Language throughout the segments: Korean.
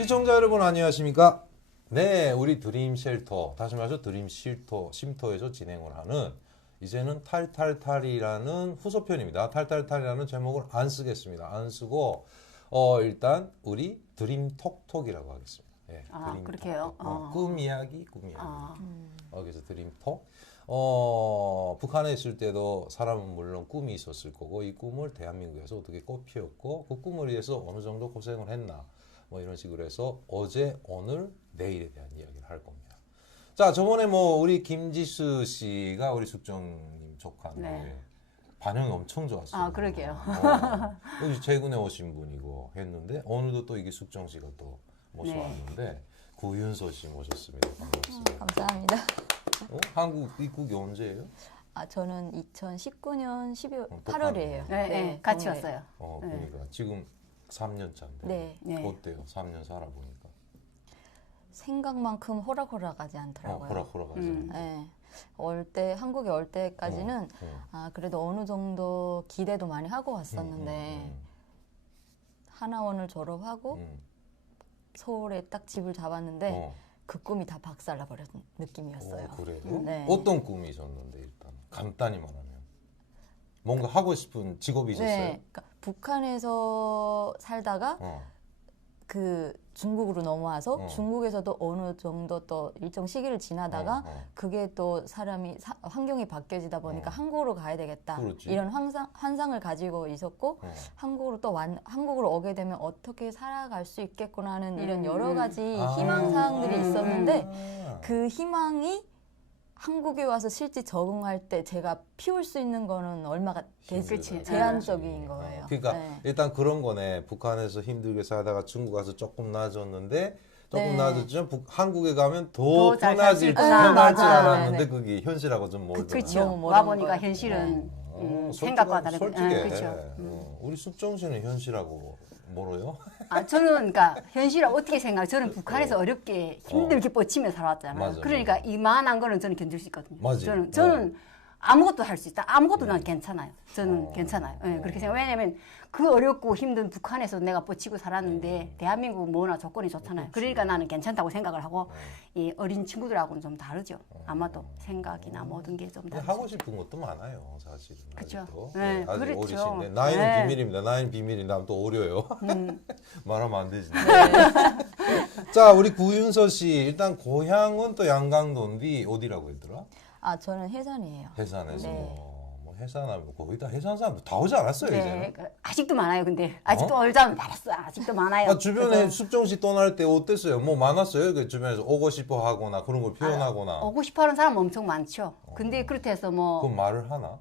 시청자 여러분 안녕하십니까? 네, 우리 드림 쉘터, 다시 말해서 드림 쉼터에서 진행을 하는 이제는 탈탈탈이라는 후속편입니다. 탈탈탈이라는 제목을 안 쓰겠습니다. 안 쓰고 일단 우리 드림 톡톡이라고 하겠습니다. 예, 드림 그렇게요? 톡톡. 꿈 이야기. 그래서 드림 톡. 북한에 있을 때도 사람은 물론 꿈이 있었을 거고 이 꿈을 대한민국에서 어떻게 꽃피웠고 그 꿈을 위해서 어느 정도 고생을 했나 뭐 이런 식으로 해서 어제, 오늘, 내일에 대한 이야기를 할 겁니다. 자, 저번에 뭐 우리 김지수 씨가 우리 숙정님 조카인데 네. 반응이 엄청 좋았어요. 아, 그러게요. 여기 최근에 오신 분이고 했는데 오늘도 또 이게 숙정 씨가 또 모셔왔는데 구윤서 씨 모셨습니다. 반갑습니다. 감사합니다. 한국 입국이 언제예요? 저는 2019년 12월 8월이에요. 네, 같이 왔어요. 그러니까 지금 3년 차인데 네. 어때요? 3년 살아보니까. 생각만큼 호락호락하지 않더라고요. 호락호락하지. 네. 한국에 올 때까지는 그래도 어느 정도 기대도 많이 하고 왔었는데 하나원을 졸업하고 서울에 딱 집을 잡았는데 그 꿈이 다 박살나 버린 느낌이었어요. 그래요? 네. 어떤 꿈이 있었는데 일단 간단히 말하면 뭔가 하고 싶은 직업이 있었어요? 네. 그러니까 북한에서 살다가 그 중국으로 넘어와서 중국에서도 어느 정도 또 일정 시기를 지나다가 그게 또 환경이 바뀌어지다 보니까 한국으로 가야 되겠다. 그렇지. 이런 환상을 가지고 있었고 한국으로 오게 되면 어떻게 살아갈 수 있겠구나 하는 이런 여러 가지 희망사항들이 있었는데 그 희망이 한국에 와서 실제 적응할 때 제가 피울 수 있는 거는 얼마가 제한적인 거예요. 그러니까 일단 그런 거네. 북한에서 힘들게 살다가 중국 가서 조금 나아졌는데 나아졌지만 한국에 가면 더 편하지 않았는데 그게 현실하고 좀 멀더라고요. 그렇죠. 와보니까 현실은 생각과 다르고. 솔직해. 그렇죠. 우리 숙정 씨는 현실하고 멀어요? 저는 그러니까 현실을 어떻게 생각해요? 저는 북한에서 어렵게 힘들게 뻗치며 살았잖아요. 맞아, 그러니까 이만한 거는 저는 견딜 수 있거든요. 맞지. 저는 아무것도 할 수 있다. 아무것도 난 괜찮아요. 저는 괜찮아요. 그렇게 생각. 왜냐하면 그 어렵고 힘든 북한에서 내가 뻗치고 살았는데 대한민국은 뭐나 조건이 좋잖아요. 그러니까 나는 괜찮다고 생각을 하고 이 어린 친구들하고는 좀 다르죠. 아마도 생각이나 모든 게 좀 다르죠. 하고 싶은 것도 많아요, 사실은. 그렇죠. 아직 그렇죠. 어리신데 나이는 비밀입니다. 나이는 비밀인데 하면 또 어려요. 말하면 안 되지. 자, 우리 구윤서 씨 일단 고향은 또 양강도인데 어디라고 했더라? 저는 해산이에요. 해산에서 네. 뭐 해산하면 거의 다 해산 사람들 다 오지 않았어요 이제는? 아직도 많아요. 근데 아직도 얼자는 알았어. 아직도 많아요. 주변에 숙정 씨 떠날 때 어땠어요? 뭐 많았어요? 그 주변에서 오고 싶어 하거나 그런 걸 표현하거나. 오고 싶어하는 사람 엄청 많죠. 근데 그렇다 해서 뭐. 그럼 말을 하나?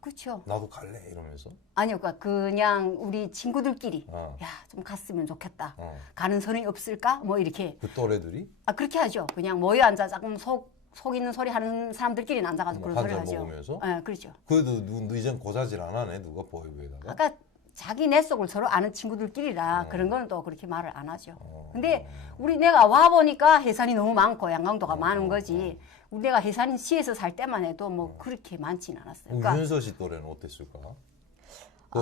그렇죠. 나도 갈래 이러면서? 아니요, 그냥 우리 친구들끼리 야, 좀 갔으면 좋겠다. 가는 선이 없을까? 뭐 이렇게. 그 또래들이? 그렇게 하죠. 그냥 모여 앉아 조금 속 있는 소리 하는 사람들끼리는 앉아가지고 그런 소리 하죠. 먹으면서? 네, 그렇죠. 그래도 이젠 고자질 안 하네. 누가 보이브에다가? 아까 자기 내 속을 서로 아는 친구들끼리라 그런 건 또 그렇게 말을 안 하죠. 근데 내가 와 보니까 해산이 너무 많고 양강도가 많은 거지. 내가 해산시에서 살 때만 해도 뭐 그렇게 많지는 않았어요. 그러니까 윤서 씨 또래는 어땠을까?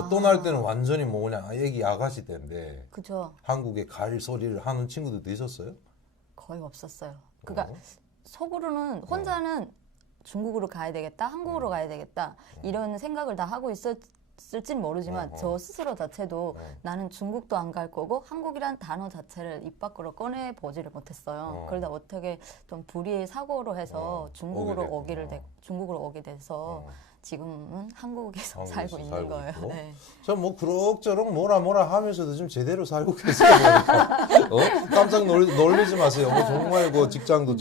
떠날 때는 완전히 뭐 그냥 애기 아가씨 때인데. 그죠. 한국에 갈 소리를 하는 친구들도 있었어요? 거의 없었어요. 그러니까 속으로는 혼자는 중국으로 가야 되겠다, 한국으로 가야 되겠다 이런 생각을 다 하고 있었을지는 모르지만 저 스스로 자체도 나는 중국도 안 갈 거고 한국이란 단어 자체를 입 밖으로 꺼내 보지를 못했어요. 그러다 어떻게 좀 불의의 사고로 해서 중국으로 오게 돼서 지금은 한국에서 살고 있는 거예요. 네. 저 뭐 그럭저럭 뭐라 하면서도 좀 제대로 살고 계세요. 깜짝 놀리지 마세요. 뭐 정말 그 직장도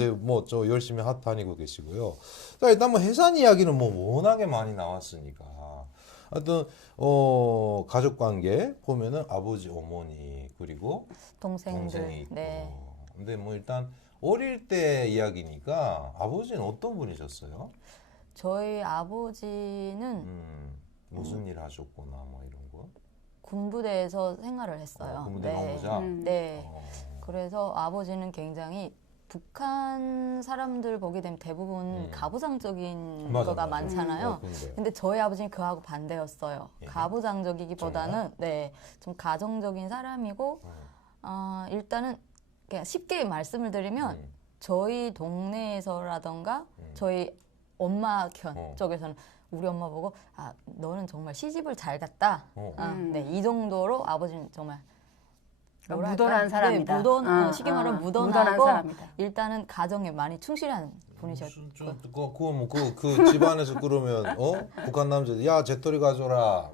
저 열심히 다니고 계시고요. 자, 일단 뭐 해산 이야기는 뭐 워낙에 많이 나왔으니까. 하여튼 가족 관계 보면은 아버지, 어머니 그리고 동생이 있고. 네. 근데 뭐 일단 어릴 때 이야기니까 아버지는 어떤 분이셨어요? 저희 아버지는 무슨 일 하셨거나 뭐 이런 거? 군부대에서 생활을 했어요. 군부대 간부자? 네. 그래서 아버지는 굉장히 북한 사람들 보게 되면 대부분 가부장적인 거가 많잖아요. 근데 저희 아버지는 그하고 반대였어요. 가부장적이기보다는 좀 가정적인 사람이고 일단은 그냥 쉽게 말씀을 드리면 저희 동네에서라던가 저희 엄마 편 쪽에서는 우리 엄마 보고 아 너는 정말 시집을 잘 갔다. 네, 이 정도로 아버지는 정말 뭐랄까? 무던한 사람이다. 네, 쉽게 말하면 무던한 무던하고 사람이다. 일단은 가정에 많이 충실한 분이셨고. 그거 그 집안에서 그러면 북한 남자들 야 재떨이 가져라.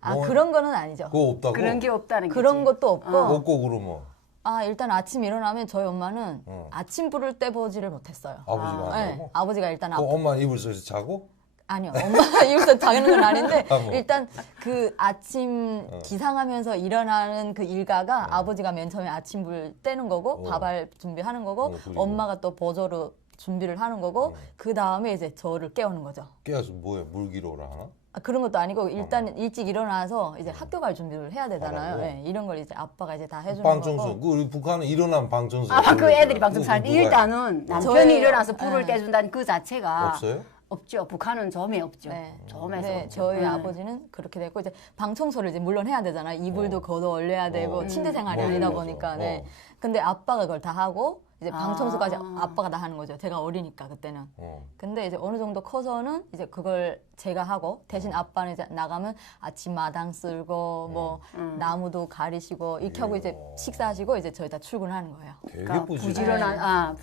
아 뭐, 그런 거는 아니죠. 그거 없다고? 그런 게 없다는 그런 거지. 것도 없고. 없고 그러면 아 일단 아침 일어나면 저희 엄마는 아침 불을 떼보지를 못했어요. 아버지가 네, 한다고? 아버지가 일단 엄마 이불 속에서 자고? 아니요. 엄마가 이웃에 자는 건 아닌데 아, 뭐. 일단 그 아침 기상하면서 일어나는 그 일가가 아버지가 맨 처음에 아침불 떼는 거고 밥알 준비하는 거고 그리고? 엄마가 또 보조로 준비를 하는 거고 그 다음에 이제 저를 깨우는 거죠. 깨어서 뭐해 물기로 오라 하나? 아, 그런 것도 아니고 일단 일찍 일어나서 이제 학교 갈 준비를 해야 되잖아요. 하라고? 네, 이런 걸 이제 아빠가 이제 다 해주는 방청소. 거고. 그 우리 북한은 일어나면 방청소. 그 애들이 방송사 일단은 남편이 저희- 일어나서 불을 네. 떼준다는 그 자체가 없어요? 없죠. 북한은 점에 없죠. 네. 점에서 네, 없죠. 저희 네. 아버지는 그렇게 됐고 이제 방 청소를 이제 물론 해야 되잖아요. 이불도 걷어 올려야 되고 침대 생활이 맞아, 아니다 맞아. 보니까. 네. 근데 아빠가 그걸 다 하고 이제 방 청소까지 아. 아빠가 다 하는 거죠. 제가 어리니까 그때는. 어. 근데 이제 어느 정도 커서는 이제 그걸 제가 하고 대신 아빠는 이제 나가면 아침 마당 쓸고 뭐 나무도 가리시고 이렇게 하고 이제 식사하시고 이제 저희 다 출근하는 거예요. 되게 그러니까 부지런한 아빠구나.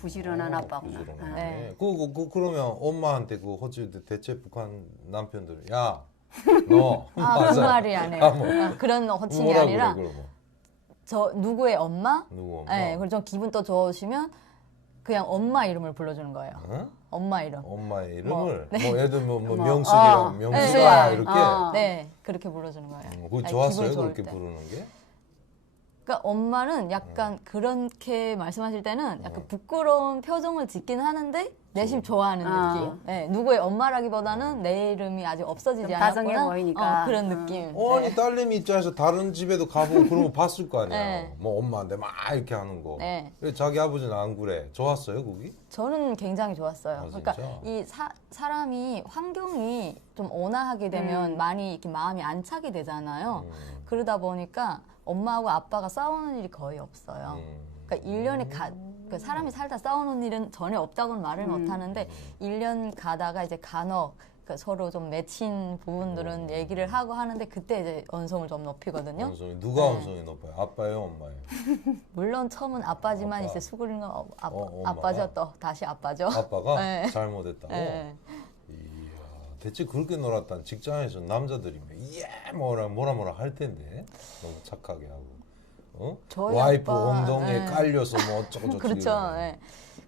부지런하네. 네. 그러면 엄마한테 그 호주 대체 북한 남편들 야, 너 아, 그 말이 안 해요. 아, 뭐. 그런 호칭이 뭐라 아니라 그래 그러면? 저 누구의 엄마? 누구 엄마? 네, 그리고 좀 기분 또 좋으시면 그냥 엄마 이름을 불러주는 거예요. 응? 엄마 이름. 엄마의 이름을 네. 뭐 애들 뭐 뭐, 명숙이랑 명수가 네. 이렇게 네, 그렇게 불러주는 거예요. 그거 아니, 좋았어요 기분 좋을 그렇게 때. 부르는 게? 그러니까 엄마는 약간 그렇게 말씀하실 때는 약간 부끄러운 표정을 짓긴 하는데 내심 좋아하는 느낌. 네, 누구의 엄마라기보다는 내 이름이 아직 없어지지 좀 다정해 않았구나. 보이니까. 그런 느낌. 아니 딸내미 입장에서 다른 집에도 가보고 그런 거 봤을 거 아니야. 네. 뭐 엄마한테 막 이렇게 하는 거. 네. 왜 자기 아버지는 안 그래? 좋았어요 거기? 저는 굉장히 좋았어요. 아, 그러니까 진짜? 이 사람이 환경이 좀 온화하게 되면 많이 이렇게 마음이 안착이 되잖아요. 그러다 보니까 엄마하고 아빠가 싸우는 일이 거의 없어요. 그러니까 1년에 그 사람이 살다 싸우는 일은 전혀 없다고는 말을 못 하는데 1년 가다가 이제 간혹 그 서로 좀 맺힌 부분들은 얘기를 하고 하는데 그때 이제 언성을 좀 높이거든요. 언성이 누가 언성이 높아요? 아빠예요, 엄마예요? 물론 처음은 아빠지만 아빠. 이제 수그리는 건 엄마가? 아빠죠. 또 다시 아빠죠. 아빠가 네. 잘못했다고? 네. 이야, 대체 그렇게 놀았다는 직장에서 남자들이 뭐라 할 텐데 너무 착하게 하고. 어? 저희 와이프 아빠, 엉덩이에 네. 깔려서 뭐 어쩌고 저쩌고 그렇죠. 이러고. 예.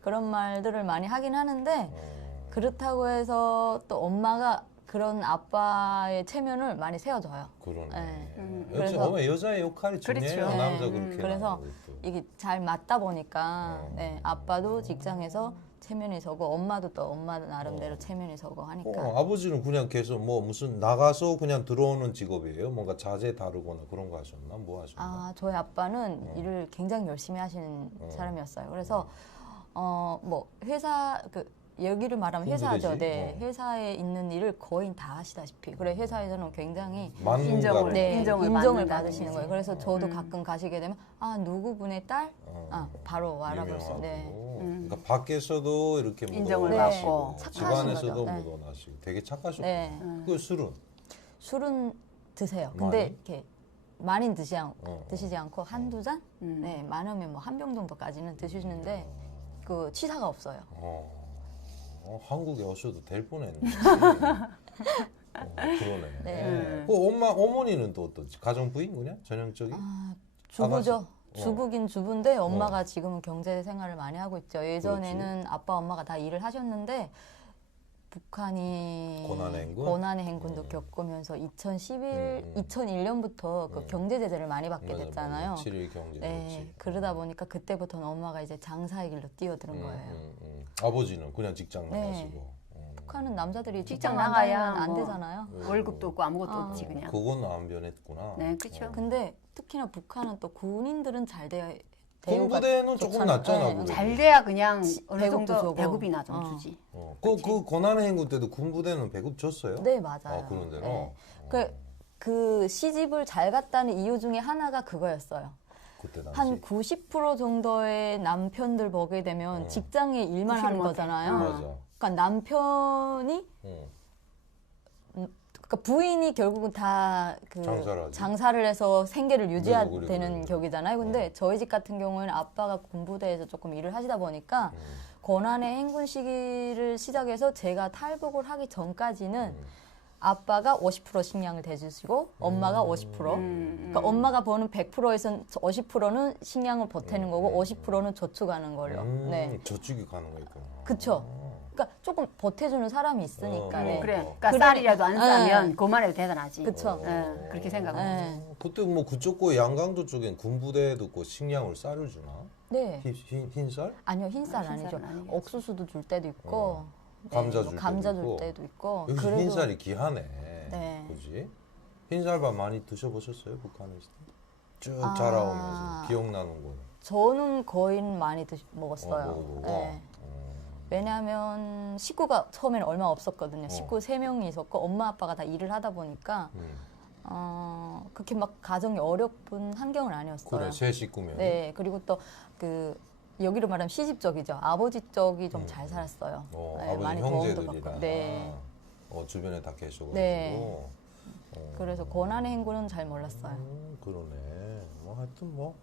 그런 말들을 많이 하긴 하는데 어. 그렇다고 해서 또 엄마가 그런 아빠의 체면을 많이 세워줘요. 그러네. 네. 역시 그래서- 어머 여자의 역할이 중요해요. 그렇죠. 남자 네. 그렇게. 그래서 하는 것도. 이게 잘 맞다 보니까 네, 아빠도 직장에서 체면이 서고 엄마도 또 엄마 나름대로 체면이 서고 하니까 아버지는 그냥 계속 뭐 무슨 나가서 그냥 들어오는 직업이에요? 뭔가 자재 다루거나 그런 거 하셨나? 뭐 하셨나? 아 저희 아빠는 일을 굉장히 열심히 하시는 사람이었어요. 그래서 뭐 회사 그 여기를 말하면 회사죠. 군부대지? 네, 회사에 있는 일을 거의 다 하시다시피. 그래 회사에서는 굉장히 만능가를. 인정을 인정을 받는다는 받으시는 거지. 거예요. 그래서 저도 가끔 가시게 되면 아 누구 분의 딸, 바로 알아볼 수. 유명하고. 네. 그러니까 밖에서도 이렇게 인정을 묻어나시고, 받고. 집안에서도 착하신 거죠. 묻어나시고 되게 착하셨고. 네. 그 술은 술은 드세요. 근데 많이? 이렇게 많이 어. 드시지 않고 한두 잔, 네 많으면 뭐 한 병 정도까지는 드시는데 그 취사가 없어요. 한국에 오셔도 될 뻔했네. 그러네. 네. 그 어머니는 또 어떠지? 가정 부인 그냥 전형적인? 아, 주부죠. 아가씨. 주부긴 주부인데 엄마가 지금은 경제 생활을 많이 하고 있죠. 예전에는 아빠 엄마가 다 일을 하셨는데 북한이 고난의 행군? 도 겪으면서 2001년부터 그 경제 제재를 많이 받게 됐잖아요. 7일 경제 네, 그렇지. 그러다 보니까 그때부터는 엄마가 이제 장사의 길로 뛰어드는 거예요. 아버지는 그냥 직장 네. 나가시고. 북한은 남자들이 직장 직장 나가야 나가야 안 뭐. 되잖아요. 월급도 없고 아무것도 없지 그냥. 그건 안 변했구나. 네, 그렇죠. 근데 특히나 북한은 또 군인들은 잘 대우가 군부대는 조금 좋잖아요. 낫잖아. 네, 그래도. 잘 돼야 그냥 어느 배급도 정도 주고. 배급이나 좀 주지. 그 고난의 행군 때도 군부대는 배급 줬어요? 네 맞아요. 아, 그런 데로? 네. 그 시집을 잘 갔다는 이유 중에 하나가 그거였어요. 그때 당시. 한 90% 정도의 남편들 보게 되면 직장에 일만 하는 거잖아요. 맞아. 그러니까 남편이 그러니까 부인이 결국은 다 그 장사를 하지. 장사를 해서 생계를 유지해야 그래. 되는 격이잖아요. 근데 저희 집 같은 경우에는 아빠가 군부대에서 조금 일을 하시다 보니까 고난의 행군 시기를 시작해서 제가 탈북을 하기 전까지는 아빠가 50% 식량을 대주시고 엄마가 50%. 그러니까 엄마가 버는 100%에선 50%는 식량을 보태는 거고 50%는 저축하는 걸로. 네. 저축이 가는 거 있구나. 그쵸. 그러니까 조금 보태주는 사람이 있으니까. 네. 그래. 그러니까 쌀이라도 안 싸면 네. 그만해도 대단하지. 그쵸. 그렇게 생각하고. 네. 그때 뭐 그쪽 거 양강도 쪽엔 군부대에도 있고 식량을 쌀을 주나? 네. 흰쌀? 아니요, 흰쌀 흰쌀은 아니죠. 아니겠지. 옥수수도 줄 때도 있고, 감자 뭐 줄 감자 때도 줄 있고. 때도 있고. 여기 그래도 흰쌀이 귀하네. 네. 그지? 흰쌀밥 많이 드셔보셨어요? 북한에서? 쭉 아. 자라오면서 기억나는 거. 저는 거의 많이 먹었어요. 먹어보고. 네. 왜냐하면 식구가 처음에는 얼마 없었거든요. 식구 3명이 있었고 엄마 아빠가 다 일을 하다 보니까 그렇게 막 가정이 어렵은 환경은 아니었어요. 그래, 세 식구면. 네, 그리고 또 그 여기로 말하면 시집 쪽이죠. 아버지 쪽이 좀 잘 살았어요. 네, 아버지 많이 도움도 형제들이랑 받고. 네. 주변에 다 계셔가지고. 네. 그래서 고난의 행군은 잘 몰랐어요. 그러네. 뭐 하여튼 뭐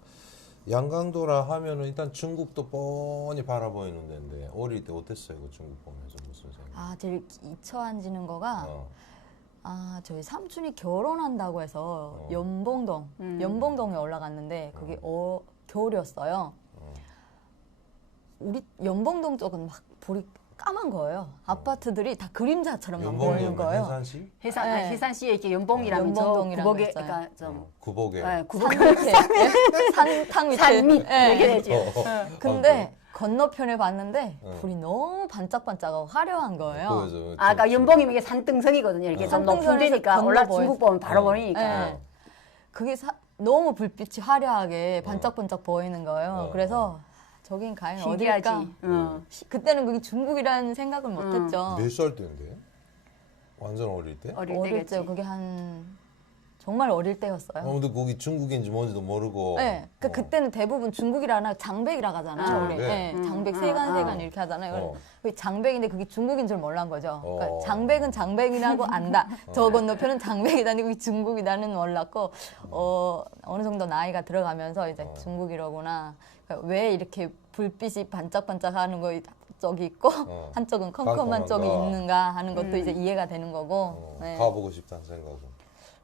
양강도라 하면은 일단 중국도 뻔히 바라보이는 데인데 어릴 때 어땠어요? 그 중국 보면서 무슨 생각? 아, 제일 이처앉는 거가 저희 삼촌이 결혼한다고 해서 연봉동에 올라갔는데 그게 겨울이었어요. 우리 연봉동 쪽은 막 불이 까만 거예요. 아파트들이 다 그림자처럼 막 보이는 거예요. 해산시? 네. 해산시에 이렇게 연봉이라면 저 연봉동이라고 구복에 했어요. 그러니까 좀 구복에. 구복 산 밑에, 산탕 밑에. 산 밑 네. 이렇게 되죠. 근데 건너편에 봤는데 불이 너무 반짝반짝하고 화려한 거예요. 보여줘. 아까 연봉이면 이게 산등성이거든요. 이렇게 좀 높은 산등성에서 데니까 건너 올라 보였어요. 중국 보면 바로 보이니까. 네. 그게 너무 불빛이 화려하게 반짝반짝 보이는 거예요. 그래서 저긴 과연 신기하지. 어딜까? 그때는 그게 중국이라는 생각을 못했죠. 몇 살 때인데? 완전 어릴 때? 어릴 어릴 때겠지. 때 그게 정말 어릴 때였어요. 근데 거기 중국인지 뭔지도 모르고. 네, 그때는 대부분 중국이라 장백이라고 하잖아요. 우리. 네, 장백 세간 이렇게 하잖아요. 그게 장백인데 그게 중국인 줄 몰란 거죠. 그러니까 장백은 장백이라고 안다. 저 건너편은 장백이다니 그게 중국이다는 몰랐고 어느 정도 나이가 들어가면서 이제 중국이로구나. 그러니까 왜 이렇게 불빛이 반짝반짝하는 거 쪽이 있고 한쪽은 컴컴한 쪽이 있는가 하는 것도 이제 이해가 되는 거고. 네. 가보고 싶다는 생각은.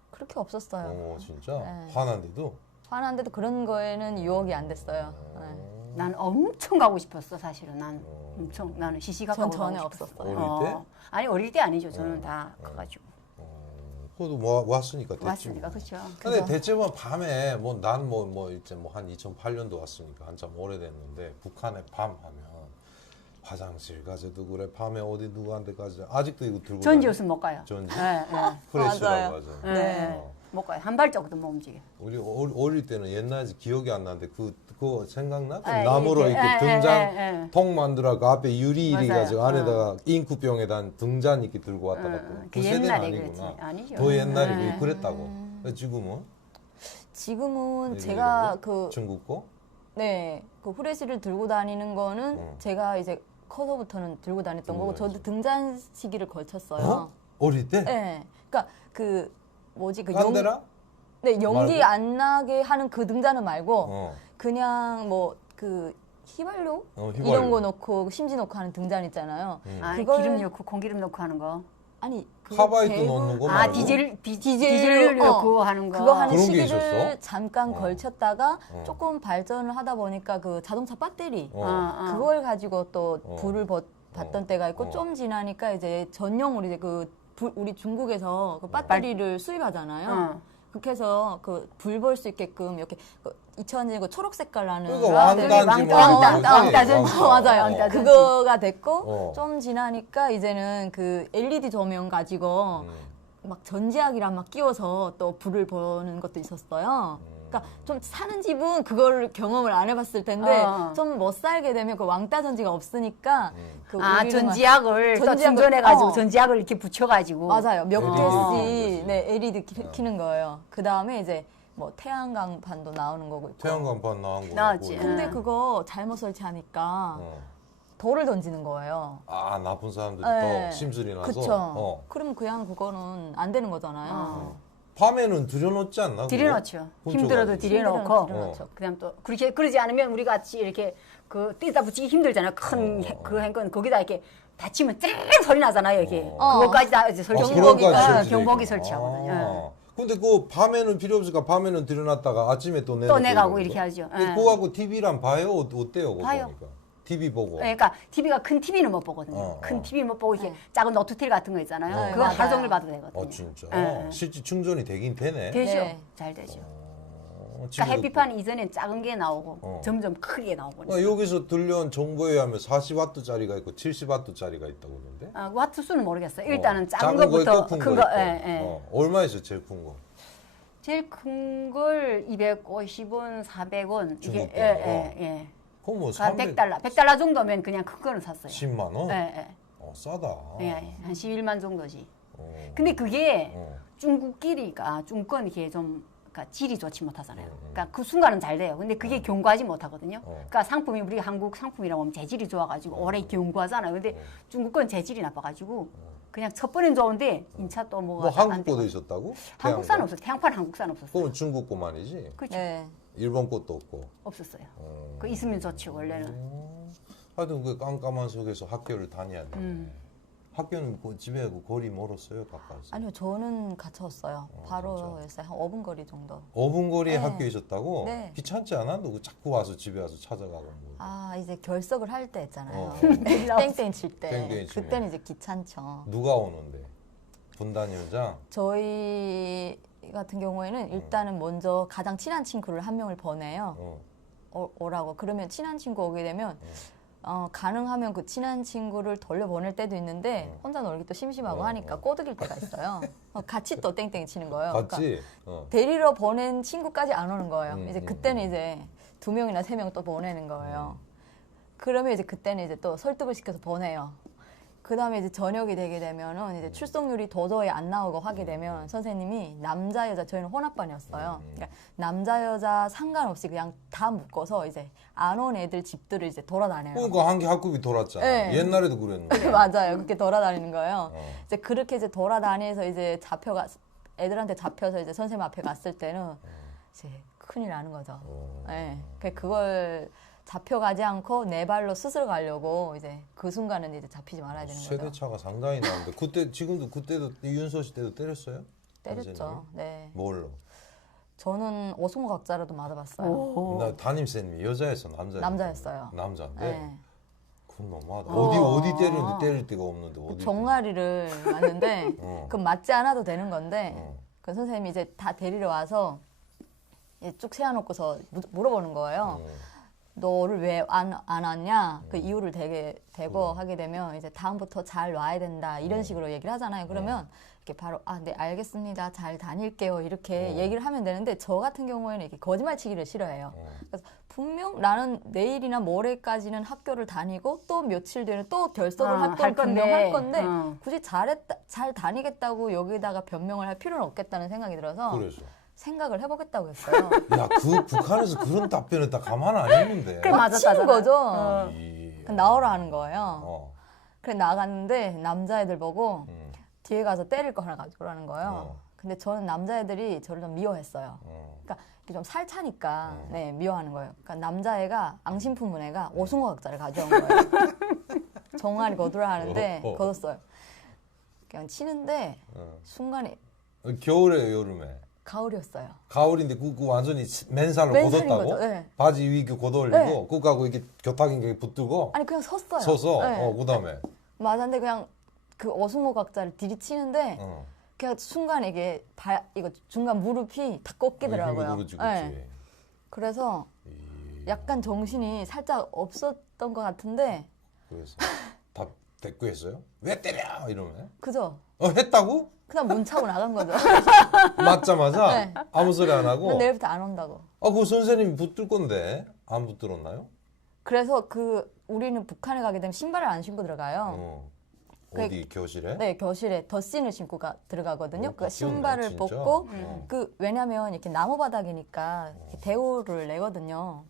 그렇게 없었어요. 진짜? 네. 화난데도? 화났는데도 그런 거에는 유혹이 안 됐어요. 네. 난 엄청 가고 싶었어 사실은. 난 엄청 나는 시시각각으로 전 전혀 가고 싶었어. 없었어요. 어릴 때? 아니 어릴 때 아니죠. 저는 다 커가지고 그래도 뭐 왔으니까 됐지. 왔으니까 뭐. 그렇죠. 근데 대체로 밤에 난 이제 한 2008년도 왔으니까 한참 오래됐는데 북한의 밤 하면 화장실 가서도 그래 밤에 어디 누구한테 가서 아직도 이거 들고 전지 없으면 못 가요. 전지 네, 프레시라고 맞아요. 하잖아. 네. 못 가요. 한 발짝도 못 움직여. 우리 어릴 때는 옛날에 기억이 안 나는데 그거 생각나? 그 네, 나무로 이렇게 등잔 네. 통 만들어 그 앞에 유리 이리 맞아요. 가지고 안에다가 잉크병에다 등잔 이렇게 들고 왔다 갔다. 그 세대는 옛날에 아니구나. 그랬지. 아니죠. 더 옛날에 그랬다고. 지금은 지금은 이게 제가 중국 거? 그 후레쉬를 들고 다니는 거는 제가 이제 커서부터는 들고 다녔던 거고 저도 등잔 시기를 걸쳤어요. 어릴 때? 네, 그러니까 그 뭐지 그 깐데라? 연기 말고? 안 나게 하는 그 등잔은 말고 어. 그냥 뭐 그 휘발유 휘발유. 이런 거 넣고 심지 넣고 하는 등잔 있잖아요. 아, 그걸- 기름 넣고 공기름 넣고 하는 거. 아니 그거 카바이트 대부분- 넣는 거 아 말고? 디젤 넣고 하는 거. 그거 하는 그런 게 시기를 있었어? 잠깐 걸쳤다가 조금 발전을 하다 보니까 그 자동차 배터리 그걸 가지고 또 불을 받던 때가 있고 좀 지나니까 이제 전용으로 이제 우리 중국에서 그 배터리를 수입하잖아요. 그렇게 해서 그 불 볼 수 있게끔 이렇게 2000년 초록 색깔 나는 그러니까 왕단지 뭐 왕따전지. 맞아요. 왕따전지. 그거가 됐고 어. 좀 지나니까 이제는 그 LED 조명 가지고 막 전지악이랑 막 끼워서 또 불을 보는 것도 있었어요. 그러니까 좀 사는 집은 그걸 경험을 안 해봤을 텐데 좀 못 살게 되면 그 왕따 전지가 없으니까 그 우리는 전지약을 또 전지약을- 충전해가지고 전지약을 이렇게 붙여가지고. 맞아요. 몇 LED 개씩 켜는 거지. LED 키는 거예요. 그 다음에 이제 뭐 태양광판도 나오는 거고 있고. 태양광판 나온 거. 나왔지. 근데 그거 잘못 설치하니까 돌을 던지는 거예요. 아 나쁜 사람들이 네. 더 심술이 나서. 그쵸. 그러면 그냥 그거는 안 되는 거잖아요. 밤에는 들여놓지 않나? 그거? 들여놓죠. 훔쳐가지고. 힘들어도 들여놓고. 들여놓죠. 그다음 또 그렇게 그러지 않으면 우리 같이 이렇게 그 띠다 붙이기 힘들잖아요. 큰 그 행건 거기다 이렇게 다치면 쨍 소리 나잖아요. 이게 그거까지 다 이제 그런까지 경보기 설치돼 있고. 설치하거든요. 근데 그 밤에는 필요 없으니까 밤에는 들여놨다가 아침에 또 또 내가고 이렇게 하죠. 그거하고 TV랑 봐요? 어때요? 그거 봐요. 보니까? TV 보고. 그러니까 TV가 큰 TV는 못 보거든요. 큰 TV 못 보고 이렇게 작은 노트텔 같은 거 있잖아요. 그건 하루 맞아요. 종일 봐도 되거든요. 진짜. 네. 실제 충전이 되긴 되네. 되죠. 네. 잘 되죠. 그러니까 집에도 햇빛판 이전엔 작은 게 나오고 점점 크게 나오고. 여기서 들려온 정보에 의하면 40W짜리가 있고 70W짜리가 있다고 그러는데. 와트 수는 모르겠어요. 일단은 작은 거 거부터 있고 큰 거 거. 있고. 예, 예. 얼마에서 제일 큰 거? 제일 큰 걸 250원, 400원 이게 중국 거. 예. 그럼 뭐 한 300, 100달러. 100달러 정도면 그냥 큰 거는 샀어요. 10만 원? 예. 싸다. 한 11만 정도지. 어. 근데 그게 어. 중국끼리가 중권 이게 좀 그러니까 질이 좋지 못하잖아요. 그러니까 그 순간은 잘 돼요. 근데 그게 견고하지 못하거든요. 그러니까 상품이 우리 한국 상품이라고 하면 재질이 좋아가지고 오래 견고하잖아요. 근데 중국 건 재질이 나빠가지고 그냥 첫 번엔 좋은데 인차 또 뭐 뭐가 한국 거도 있었다고? 한국산 태양광? 없었어요. 태양판 한국산 없었어요. 그건 중국 거만이지? 그렇죠. 네. 일본 것도 없고. 없었어요. 그 있으면 좋지 원래는. 하여튼 그 깜깜한 속에서 학교를 다녀야 돼. 학교는 그 집에 그 거리 멀었어요? 가까웠어요? 아니요, 저는 갇혔어요. 바로 였어요. 한 5분 거리 정도. 5분 거리에 네. 학교에 있었다고? 네. 귀찮지 않아? 너 자꾸 와서 집에 와서 찾아가고 뭐. 아, 이제 결석을 할 때 있잖아요. 땡땡이 땡땡 칠 때. 땡땡이 치면. 그때는 이제 귀찮죠. 누가 오는데? 분단위원장? 저희 같은 경우에는 일단은 먼저 가장 친한 친구를 한 명을 보내요. 오라고. 그러면 친한 친구 오게 되면 가능하면 그 친한 친구를 돌려보낼 때도 있는데 혼자 놀기 또 심심하고 하니까 꼬드길 때가 있어요. 같이 또 땡땡이 치는 거예요. 같이? 데리러 보낸 친구까지 안 오는 거예요. 이제 그때는 이제 2명이나 3명 또 보내는 거예요. 그러면 이제 그때는 이제 또 설득을 시켜서 보내요. 그 다음에 이제 저녁이 되게 되면은 이제 출석률이 도저히 안 나오고 하게 되면 선생님이 남자 여자 저희는 혼합반이었어요. 그러니까 남자 여자 상관없이 그냥 다 묶어서 이제 안 온 애들 집들을 이제 돌아다녀요. 그러니까 한 개 학급이 돌았잖아. 네. 옛날에도 그랬는데. 맞아요. 그렇게 돌아다니는 거예요. 이제 그렇게 이제 돌아다니면서 이제 애들한테 잡혀서 이제 선생님 앞에 갔을 때는 이제 큰일 나는 거죠. 네. 그걸 잡혀가지 않고 내 발로 스스로 가려고 이제 그 순간은 이제 잡히지 말아야 되는 거죠. 세대 차가 상당히 나는데 그때도 윤서 씨 때도 때렸어요? 때렸죠. 선생님이? 네. 뭘로? 저는 오승호 각자라도 맞아봤어요. 나 담임쌤이 여자였어, 남자였어? 남자였어요. 남자인데? 네. 그건 너무하다. 어디 때리는데 때릴 데가 없는데 어디? 종아리를 맞는데 그건 맞지 않아도 되는 건데 어. 그 선생님이 이제 다 데리러 와서 이제 쭉 세워놓고서 물어보는 거예요. 너를 왜 안 왔냐? 그 이유를 대고 하게 되면 이제 다음부터 잘 와야 된다 이런 식으로 얘기를 하잖아요. 그러면 이렇게 바로 네 알겠습니다. 잘 다닐게요. 이렇게 얘기를 하면 되는데 저 같은 경우에는 이렇게 거짓말 치기를 싫어해요. 그래서 분명 나는 내일이나 모레까지는 학교를 다니고 또 며칠 뒤에는 또 결석을 할 건 분명할 건데 굳이 잘 다니겠다고 여기다가 변명을 할 필요는 없겠다는 생각이 들어서 그래서. 생각을 해보겠다고 했어요. 야, 그 북한에서 그런 답변을 다 가만 안 했는데. 그래, 맞았다잖아. 치는 거죠. 이- 나오라 하는 거예요. 어. 그래 나갔는데 남자애들 보고 뒤에 가서 때릴 거 하나 가져오라는 거예요. 근데 저는 남자애들이 저를 좀 미워했어요. 그러니까 이게 좀 살차니까 네, 미워하는 거예요. 그러니까 남자애가 앙심품은 애가 오승호 각자를 가져온 거예요. 종아리 거두라 하는데 거뒀어요. 그냥 치는데 순간에 겨울에 여름에? 가을이었어요. 가을인데 그 완전히 맨살로 맨살인 걷었다고? 거죠, 네. 바지 위 걷어올리고 네. 그거하고 이렇게 교탁인게 붙들고 아니 그냥 섰어요. 서서 네. 그다음에 맞았는데 그냥 그 오승호 각자를 들이치는데 그냥 순간 이게 이거 중간 무릎이 다 꺾이더라고요. 그렇지. 네. 그래서 약간 정신이 살짝 없었던 것 같은데 그래서 다 대꾸했어요? 왜 때려? 이러면 그죠? 했다고? 그냥 문 차고 나간 거죠. 맞자마자 네. 아무 소리 안 하고 내일부터 안 온다고. 그 선생님이 붙들 건데 안 붙들었나요? 그래서 우리는 북한에 가게 되면 신발을 안 신고 들어가요. 어디 교실에? 네, 교실에 덧신을 신고 들어가거든요. 오, 그 귀엽네, 신발을 진짜. 벗고 왜냐면 이렇게 나무 바닥이니까 이렇게 대우를 내거든요.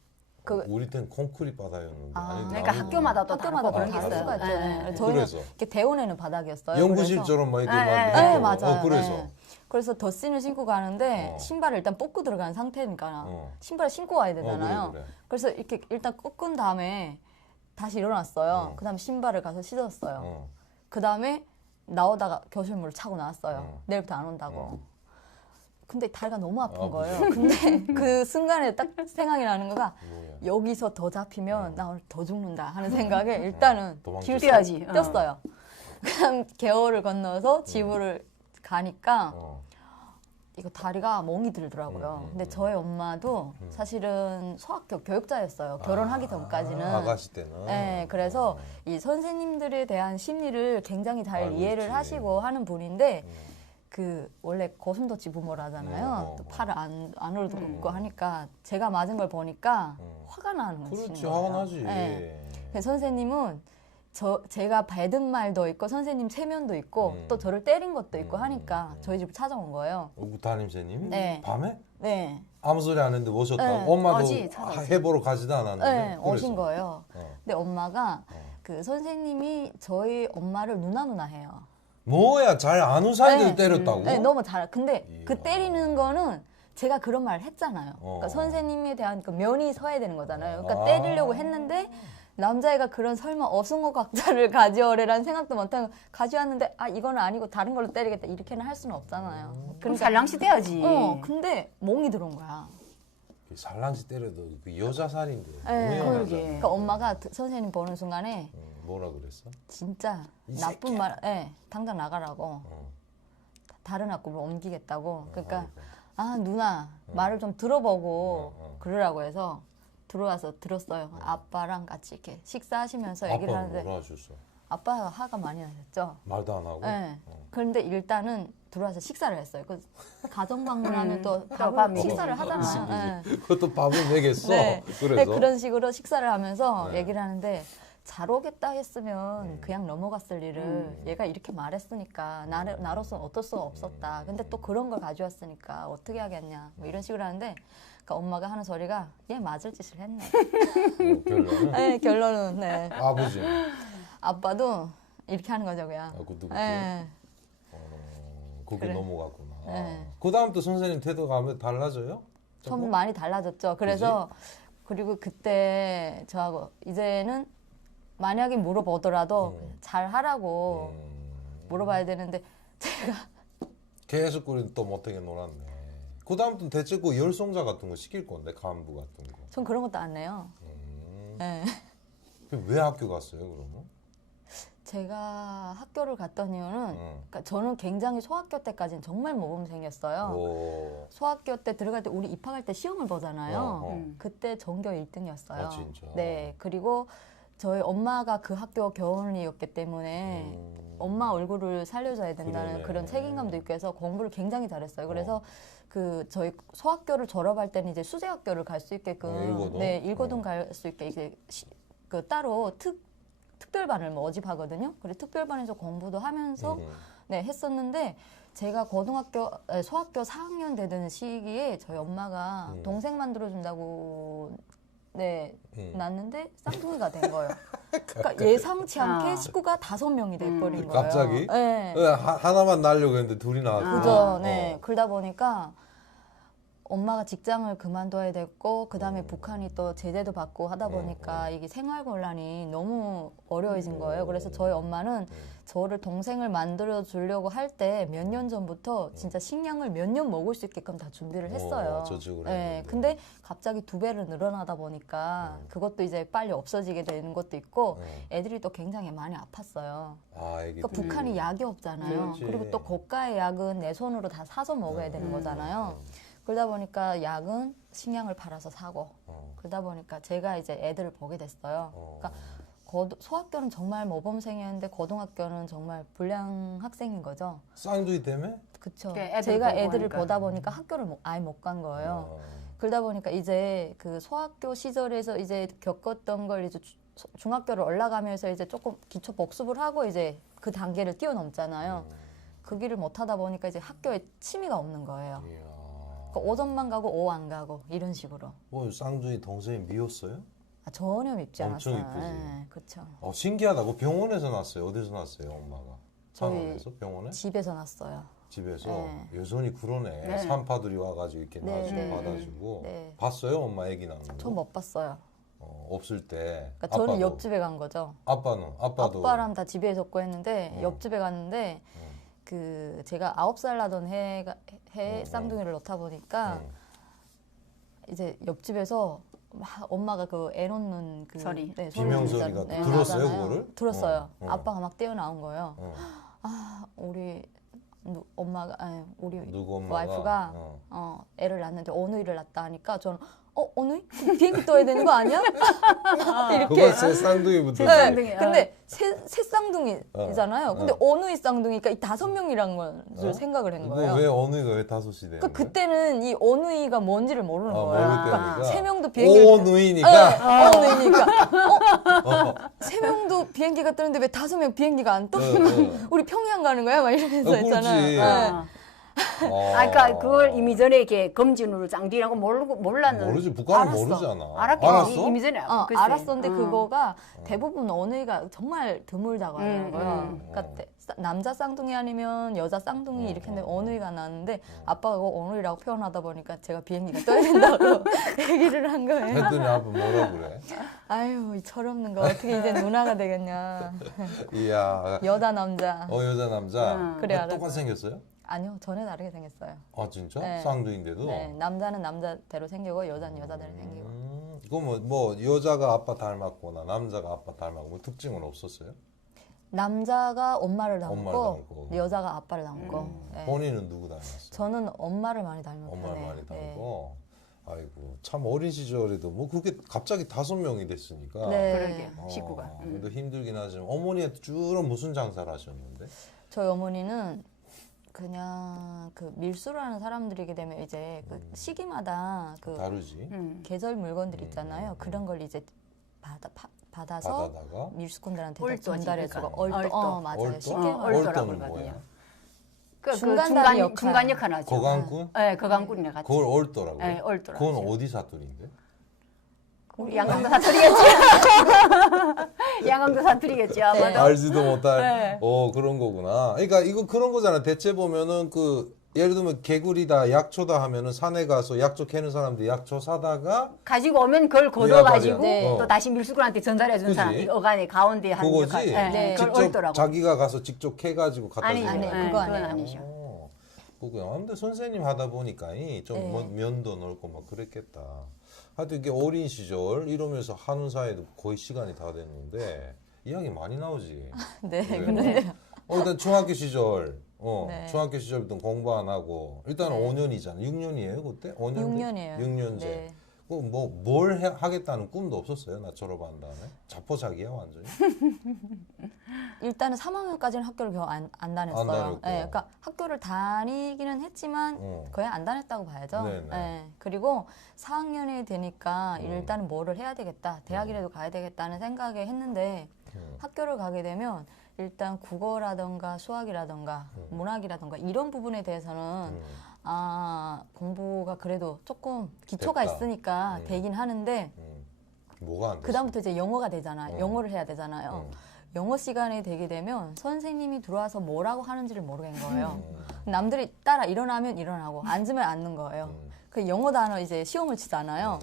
우리 때는 콘크리트 바닥이었는데. 아니, 그러니까 학교마다 또 학교마다 다르고 그런 게 그런 게 있어요. 있어요. 네. 저희는 그래서 이렇게 대우내는 바닥이었어요. 연구실처럼 막 이렇게 네, 만들고. 네, 맞아요. 그래서. 네. 그래서 덧신을 신고 가는데 신발을 일단 뽑고 들어가는 상태니까 신발을 신고 와야 되잖아요. 그래. 그래서 이렇게 일단 꺾은 다음에 다시 일어났어요. 어. 그다음에 신발을 가서 씻었어요. 어. 그다음에 나오다가 교실문을 차고 나왔어요. 내일부터 안 온다고. 근데 다리가 너무 아픈 거예요. 근데 그 순간에 딱 생각이 나는 거가 뭐야. 여기서 더 잡히면 나 오늘 더 죽는다 하는 생각에 일단은 도망쳤어. 길 뛰어야지. 뛰었어요. 그다음 개월을 건너서 집을 가니까 이거 다리가 멍이 들더라고요. 근데 저희 엄마도 사실은 소학교 교육자였어요. 결혼하기 전까지는. 아가씨 때는. 네, 그래서 이 선생님들에 대한 심리를 굉장히 잘 알고 이해를 있지. 하시고 하는 분인데 그 원래 고슴도치 부모라잖아요. 또 팔을 안으로 굽고 하니까 제가 맞은 걸 보니까 화가 나는 거지. 그렇지, 화가 나지. 네. 그래서 선생님은 제가 뱉은 말도 있고 선생님 체면도 있고 또 저를 때린 것도 있고 하니까 저희 집을 찾아온 거예요. 담임선생님이? 네. 밤에? 네. 아무 소리 안 했는데 오셨다고? 네. 엄마도 어지, 찾아오지. 해보러 가지도 않았는데? 네, 오신 그래서? 거예요. 근데 엄마가 그 선생님이 저희 엄마를 누나 해요. 뭐야, 잘 아는 사람들 네. 때렸다고? 네, 너무 잘. 근데 이야. 그 때리는 거는 제가 그런 말을 했잖아요. 어. 그러니까 선생님에 대한 그 면이 서야 되는 거잖아요. 그러니까 아. 때리려고 했는데 남자애가 그런 설마 어승어 각자를 가져오래라는 생각도 못하고 가져왔는데 아 이거는 아니고 다른 걸로 때리겠다 이렇게는 할 수는 없잖아요. 그럼 살랑시 떼야지. 근데 멍이 들어온 거야. 살랑시 때려도 그 여자 살인데. 네, 그러게. 그러니까 엄마가 선생님 보는 순간에 뭐라 그랬어? 진짜 이 나쁜 새끼야. 말, 당장 나가라고 다른 학급을 옮기겠다고. 그러니까 아 누나 말을 좀 들어보고 그러라고 해서 들어와서 들었어요. 아빠랑 같이 이렇게 식사하시면서 얘기를 아빠는 하는데 뭐라 하셨어? 아빠가 화가 많이 나셨죠. 말도 안 하고? 네. 그런데 일단은 들어와서 식사를 했어요. 그 가정 방문하면 또 밥이 식사를 하잖아요. 네. 그것도 밥을 먹였어? 네. 그래서? 네, 그런 식으로 식사를 하면서 네. 얘기를 하는데 잘 오겠다 했으면 그냥 넘어갔을 일을 얘가 이렇게 말했으니까 나로서는 어쩔 수가 없었다. 근데 또 그런 걸 가져왔으니까 어떻게 하겠냐. 뭐 이런 식으로 하는데 그러니까 엄마가 하는 소리가 얘 맞을 짓을 했네. 결론은? 네, 결론은 네. 아버지. 아빠도 이렇게 하는 거죠 그냥. 그것도 그렇게? 네. 그게 그래. 넘어갔구나. 네. 그 다음 또 선생님 태도가 달라져요? 좀 많이 달라졌죠. 그래서 그리고 그때 저하고 이제는 만약에 물어보더라도 잘 하라고 물어봐야 되는데 제가 계속 우리 또 못하게 놀았네. 그 다음부터 대체 그 열성자 같은 거 시킬 건데, 간부 같은 거. 전 그런 것도 안 해요. 네. 왜 학교 갔어요, 그러면? 제가 학교를 갔던 이유는 그러니까 저는 굉장히 소학교 때까지는 정말 모범생이었어요. 오. 소학교 때 들어갈 때 우리 입학할 때 시험을 보잖아요. 그때 전교 1등이었어요. 아, 진짜? 네. 그리고 저희 엄마가 그 학교 교원이었기 때문에 엄마 얼굴을 살려줘야 된다는 그러네. 그런 책임감도 있고 해서 공부를 굉장히 잘했어요. 그래서 그 저희 소학교를 졸업할 때는 이제 수제학교를 갈 수 있게끔 일고등? 네, 일고등 갈 수 있게 이제 그 따로 특별반을 모집하거든요. 그리고 특별반에서 공부도 하면서 네, 했었는데 제가 소학교 4학년 되던 시기에 저희 엄마가 동생 만들어준다고 네, 낳는데 쌍둥이가 된 거예요. 그러니까 예상치 않게 식구가 5명이 돼버린 거예요. 갑자기? 네. 하나만 낳으려고 했는데 둘이 나왔고. 그죠. 네. 그러다 보니까 엄마가 직장을 그만둬야 됐고 그다음에 북한이 또 제재도 받고 하다 보니까 이게 생활 곤란이 너무 어려워진 거예요. 그래서 저희 엄마는 저를 동생을 만들어 주려고 할 때 몇 년 전부터 진짜 식량을 몇 년 먹을 수 있게끔 다 준비를 했어요. 저축을 네. 했는데. 근데 갑자기 2배로 늘어나다 보니까 그것도 이제 빨리 없어지게 되는 것도 있고 애들이 또 굉장히 많이 아팠어요. 아, 애기들. 그러니까 북한이 약이 없잖아요. 그렇지. 그리고 또 고가의 약은 내 손으로 다 사서 먹어야 되는 거잖아요. 그러다 보니까 약은 식량을 팔아서 사고 그러다 보니까 제가 이제 애들을 보게 됐어요. 그러니까 소학교는 정말 모범생이었는데 고등학교는 정말 불량 학생인 거죠. 쌍둥이 때문에? 그쵸. 그러니까 애들 제가 보고 애들을 하니까. 보다 보니까 학교를 아예 못 간 거예요. 그러다 보니까 이제 그 소학교 시절에서 이제 겪었던 걸 이제 중학교를 올라가면서 이제 조금 기초 복습을 하고 이제 그 단계를 뛰어넘잖아요. 그 길을 못 하다 보니까 이제 학교에 취미가 없는 거예요. 이야. 그러니까 오전만 가고 오후 안 가고 이런 식으로. 뭐 쌍둥이 동생이 미웠어요? 전혀 밉지 엄청 않았어요. 이쁘지? 네, 그렇죠. 신기하다고. 병원에서 났어요? 어디서 났어요, 엄마가? 저희 상암에서? 병원에? 집에서 났어요. 집에서? 네. 여전히 그러네. 네. 산파들이 와가지고 이렇게 네, 놔주고 네. 받아주고. 네. 봤어요, 엄마 애기 낳는 거? 전 못 봤어요. 없을 때. 그러니까 저는 아빠도? 옆집에 간 거죠. 아빠도? 아빠랑 다 집에 있었고 했는데 어. 옆집에 갔는데 그 제가 9살 나던 해 쌍둥이를 놓다 보니까 이제 옆집에서 막 엄마가 그 애 놓는 그 소리. 네, 비명소리가 진짜, 네, 들었어요, 나잖아요. 그거를? 들었어요. 어. 아빠가 막 뛰어나온 거예요. 어. 아 우리 엄마가 아니 우리 누구 엄마가? 와이프가 애를 낳는데 어느이를 낳다 하니까 저는 어느이? 비행기 떠야 되는 거 아니야? 이렇게. 그거 새 쌍둥이부터. 새 쌍둥이. 네, 근데 새 쌍둥이잖아요. 근데 어느이 쌍둥이니까 이 5명이란 걸 생각을 한 그거 거예요. 왜 어느이가 왜 5이 되는 그 그때는 이 어느이가 뭔지를 모르는 거예요. 모를 아. 때니까. 세 명도 비행기를 오느이니까. 어느이니까. 세 명도 비행기가 뜨는데 왜 5명 비행기가 안 떠? 우리 평양 가는 거야? 막 이러면서 그렇지. 했잖아요. 네. 그러니까 그걸 이미 전에 이렇게 검진으로 쌍둥이라고 몰랐는. 모르지. 북한은 알았어. 모르잖아. 알았겠지. 알았어? 이미 전에 글쎄. 알았었는데 그거가 대부분 어느이가 정말 드물다고 하더라고요. 그러니까 남자 쌍둥이 아니면 여자 쌍둥이 이렇게 했는데 어느이가 나왔는데 아빠가 그거 어느이라고 표현하다 보니까 제가 비행기가 떠야 된다고 얘기를 한 거예요. 했더니 아빠 뭐라 그래? 아유 이 철없는 거 어떻게 이제 누나가 되겠냐. 이야. 여자 남자. 여자 남자. 그래, 똑같이 알았어요. 생겼어요? 아니요 전혀 다르게 생겼어요. 아 진짜? 네. 쌍둥이인데도? 네, 남자는 남자대로 생기고 여자는 여자대로 생기고. 그거 뭐 여자가 아빠 닮았거나 남자가 아빠 닮았고 뭐 특징은 없었어요? 남자가 엄마를 닮고, 엄마를 닮고. 여자가 아빠를 닮고. 네. 본인은 누구 닮았어? 저는 엄마를 많이 닮은 엄마를 편이에요. 많이 네. 닮고. 아이고 참 어린 시절에도 뭐 그렇게 갑자기 5명이 됐으니까. 네. 그러게 식구가. 근데 힘들긴 하지만 어머니한테 주로 무슨 장사를 하셨는데? 저희 어머니는 그냥 그 밀수라는 사람들이게 되면 이제 그 시기마다 그 다르지. 계절 물건들 있잖아요. 그런 걸 이제 받아서 받아다가 밀수꾼들한테 얼도지, 전달해주고 그러니까. 얼도. 맞아요. 얼도? 쉽게 얼도라고 얼도는 그러거든요. 뭐야? 그 중간 역할. 중간 역할 하죠. 거강꾼? 네, 거강꾼이랑 같이. 그걸 얼도라고요? 네, 얼도라고 그건 하죠. 어디 사투리인데? 우리 양강도 사투리겠지. 양강도 사투리겠지 아마도. 알지도 못할. 네. 그런 거구나. 그러니까 이거 그런 거잖아. 대체 보면은 그 예를 들면 개구리다, 약초다 하면은 산에 가서 약초 캐는 사람들이 약초 사다가 가지고 오면 그걸 걷어가지고 이래버려. 네. 또 다시 밀수꾼한테 전달해 준 그지? 사람 이 어간에 가운데 하는 그거지. 역할. 네, 네. 그걸 직접 얼더라고. 자기가 가서 직접 캐가지고 갖다 아니, 주는 아니, 거야. 그거 그건 아니에요. 아니죠. 그거야. 근데 선생님 하다 보니까 좀 네. 뭐 면도 넓고 막 그랬겠다. 하여튼 이게 어린 시절 이러면서 하는 사이에도 거의 시간이 다 됐는데 이야기 많이 나오지. 네, 그래요? 근데 일단 중학교 시절, 네. 중학교 시절부터 공부 안 하고 일단 네. 5년이잖아. 6년이에요 그때? 5년 6년이에요. 6년제. 네. 뭘 하겠다는 꿈도 없었어요. 나 졸업한 다음에 자포자기야 완전히. 일단은 3학년까지는 학교를 안 다녔어요. 안 다녔고. 네, 그러니까 학교를 다니기는 했지만 거의 안 다녔다고 봐야죠. 네네. 네, 그리고 4학년이 되니까 일단은 뭐를 해야 되겠다, 대학이라도 가야 되겠다는 생각에 했는데 학교를 가게 되면 일단 국어라던가 수학이라던가 문학이라던가 이런 부분에 대해서는 공부가 그래도 조금 기초가 됐다. 있으니까 되긴 하는데 뭐가 안 됐어? 그다음부터 이제 영어가 되잖아요. 영어를 해야 되잖아요. 영어 시간이 되게 되면 선생님이 들어와서 뭐라고 하는지를 모르겠는 거예요. 남들이 따라 일어나면 일어나고 앉으면 앉는 거예요. 그 영어 단어 이제 시험을 치잖아요.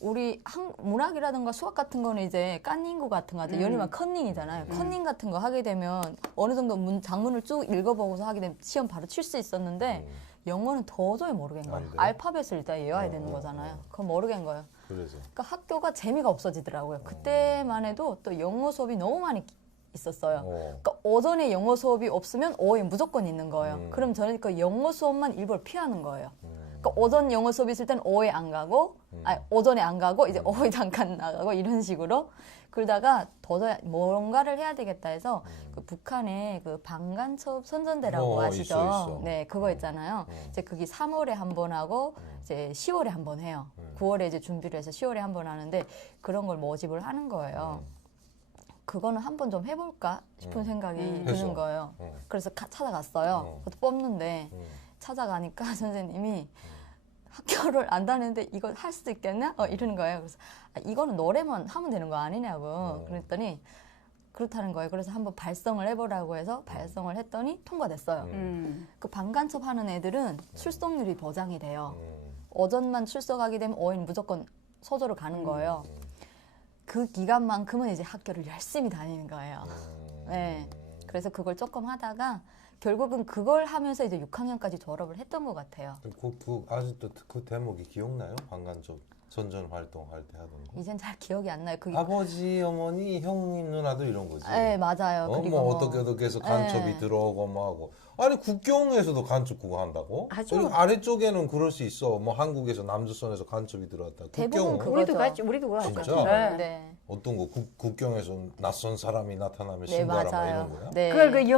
우리 문학이라든가 수학 같은 거는 이제 깐닝구 같은 거 하죠. 예를 들면 컨닝이잖아요. 컨닝 같은 거 하게 되면 어느 정도 장문을 쭉 읽어보고서 하게 되면 시험 바로 칠 수 있었는데 영어는 도저히 모르겠는 거예요. 안 돼? 알파벳을 일단 외워야 되는 거잖아요. 그건 모르겠는 거예요. 그래서 그러니까 학교가 재미가 없어지더라고요. 그때만 해도 또 영어 수업이 너무 많이 있었어요. 그러니까 오전에 영어 수업이 없으면 오후에 무조건 있는 거예요. 그럼 저는 그 영어 수업만 일부러 피하는 거예요. 그러니까 오전 영어 수업이 있을 땐 오후에 안 가고, 아니 오전에 안 가고 이제 오후에 잠깐 나가고 이런 식으로 그러다가 도저히 뭔가를 해야 되겠다 해서 그 북한에 그 방간첩 선전대라고 아시죠? 있어. 네, 그거 있잖아요. 이제 그게 3월에 한 번 하고 이제 10월에 한 번 해요. 9월에 이제 준비를 해서 10월에 한 번 하는데 그런 걸 모집을 하는 거예요. 그거는 한번 좀 해볼까 싶은 생각이 해서. 드는 거예요. 그래서 찾아갔어요. 그것도 뽑는데 찾아가니까 선생님이 학교를 안 다니는데 이거 할 수 있겠냐? 이러는 거예요. 그래서 이거는 노래만 하면 되는 거 아니냐고 그랬더니 그렇다는 거예요. 그래서 한번 발성을 해보라고 해서 발성을 했더니 통과됐어요. 그 반간첩 하는 애들은 출석률이 보장이 돼요. 오전만 출석하게 되면 오후에는 무조건 서조를 가는 거예요. 그 기간만큼은 이제 학교를 열심히 다니는 거예요. 네. 그래서 그걸 조금 하다가 결국은 그걸 하면서 이제 6학년까지 졸업을 했던 것 같아요. 아직도 그 대목이 기억나요? 방간적 선전 활동할 때 하던 거? 이젠 잘 기억이 안 나요. 그게 아버지, 어머니, 형님, 누나도 이런 거지. 네, 맞아요. 그리고 뭐 어떻게 해서 간첩이 네. 들어오고 뭐 하고. 아니 국경에서도 간첩 그거 한다고? 아주- 그리고 아래쪽에는 그럴 수 있어. 뭐 한국에서 남조선에서 간첩이 들어왔다. 대부분 국경은 그거- 우리도 그거죠. 갔지. 우리도 갔죠. 진짜? 네. 네. 어떤 거 국경에서 낯선 사람이 나타나면 네, 신고하라 뭐 맞아요. 이런 거야? 네. 그걸 그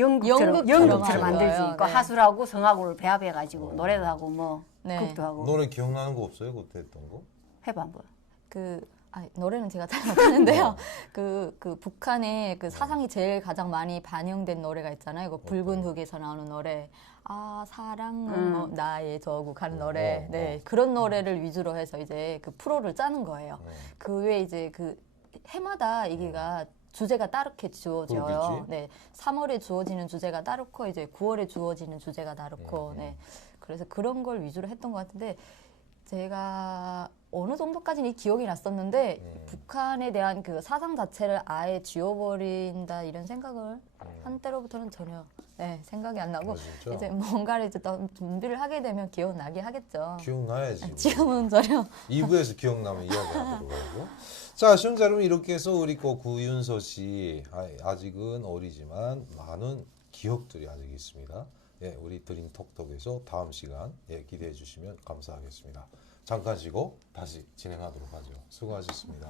연극처럼 연극처럼 만들지. 하는 그 거예요. 하술하고 성악을 배합해가지고 노래도 하고 뭐 네. 극도 하고 노래 기억나는 거 없어요? 그때 했던 거? 해봐 한번. 노래는 제가 잘 못하는데요. 그 북한의 그 사상이 제일 가장 많이 반영된 노래가 있잖아요. 그 붉은 흙에서 나오는 노래. 사랑은 뭐 나의 저국 하는 노래. 네. 그런 노래를 위주로 해서 이제 그 프로를 짜는 거예요. 그 외에 이제 그 해마다 이게가 주제가 따르게 주어져요. 그렇겠지. 네. 3월에 주어지는 주제가 따르고 이제 9월에 주어지는 주제가 다르고. 네. 그래서 그런 걸 위주로 했던 것 같은데 제가 어느 정도까지는 기억이 났었는데 북한에 대한 그 사상 자체를 아예 지워버린다 이런 생각을 한때로부터는 전혀 생각이 안 나고 진짜? 이제 뭔가를 이제 더 준비를 하게 되면 기억나게 하겠죠. 기억나야지. 지금은 전혀 2부에서 기억나면 이야기하도록 하고. 자, 시청자 여러분 이렇게 해서 우리 구윤서 씨 아직은 어리지만 많은 기억들이 아직 있습니다. 예, 우리 드림 톡톡에서 다음 시간 기대해 주시면 감사하겠습니다. 잠깐 쉬고 다시 진행하도록 하죠. 수고하셨습니다.